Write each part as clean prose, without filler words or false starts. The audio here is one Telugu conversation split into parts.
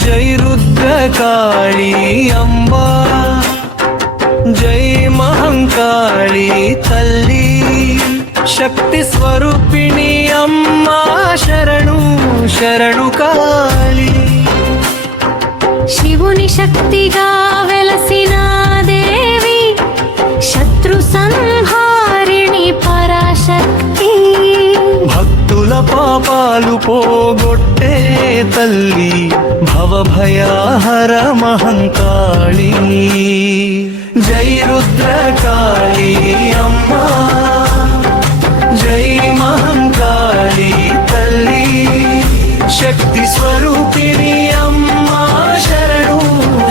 జై రుద్రకాళీ అంబా, జై మహంకాళీ తల్లి, శక్తి స్వరూపిణి అమ్మా శరణు శరణు కాళీ. శివుని శక్తిగా వెలసిన దేవి, శత్రు సంహారిణి పరాశక్తి, భక్తుల పాపాలు పోగొట్టే తల్లి, భవభయాహర మహంకాళీ. జై రుద్రకాళీ అమ్మా, జై మహంకాళీ తల్లి, శక్తి స్వరూపిణి అమ్మా శరణు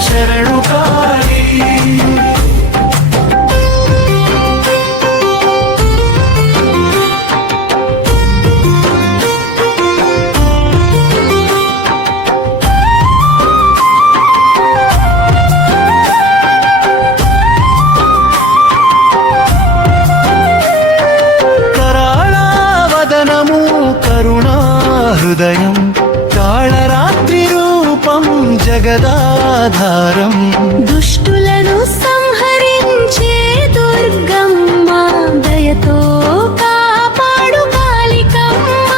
శరణు కాళీ. హృదయం కాళరాత్రి రూపం జగదాధారం, దుష్టులను సంహరించే దుర్గమ్మ, దయతో కాపాడు కాళికమ్మ.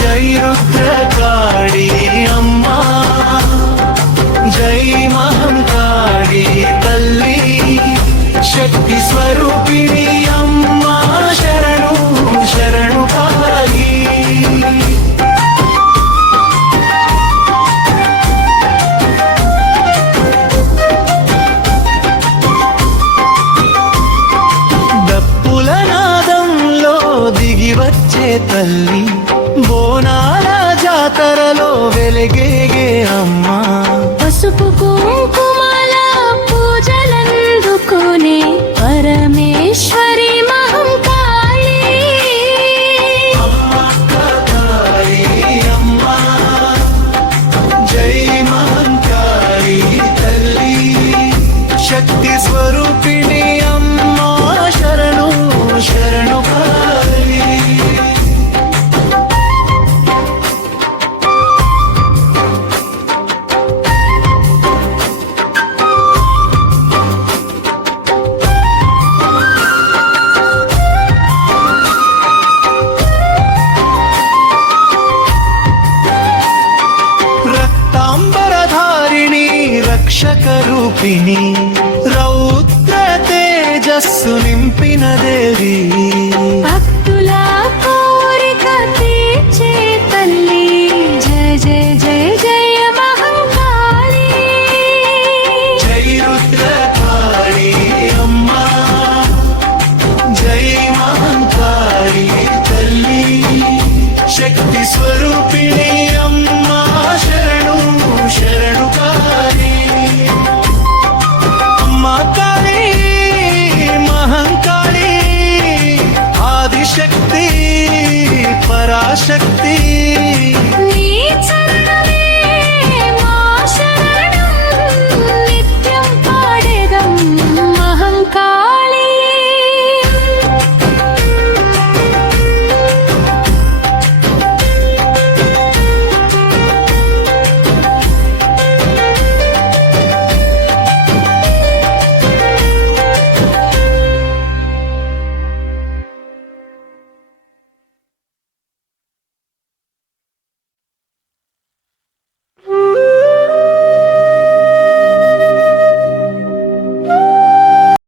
జై రుద్రకాళీ అమ్మా, జై మహంకాళీ తల్లి, శక్తి స్వరూపిణి అమ్మా శరణు శరణు కాళీ. వచ్చే తల్లి, బోనాల జాతరలో వెలిగేగే అమ్మా, పసుపు కుంకుమల పూజలందుకునే పరమేశ్వరి మహంకాళీ. అమ్మా జై మహంకాళీ తల్లి, శక్తి స్వరూపిణి అమ్మా శరణు శరణు కాళీ. రక్షక రూపిణి, రౌద్ర తేజస్సు నింపిన దేవి, భక్తుల కోరిక తీర్చే తల్లి, జయ జయ జయ జయ మహంకాళీ. జై రుద్రకాళీ అమ్మా, జై మహంకాళీ తల్లి, శక్తి స్వరూపిణి అమ్మా శరణు శరణు కాళీ. కాళీ మహంకాళీ ఆదిశక్తి పరాశక్తి.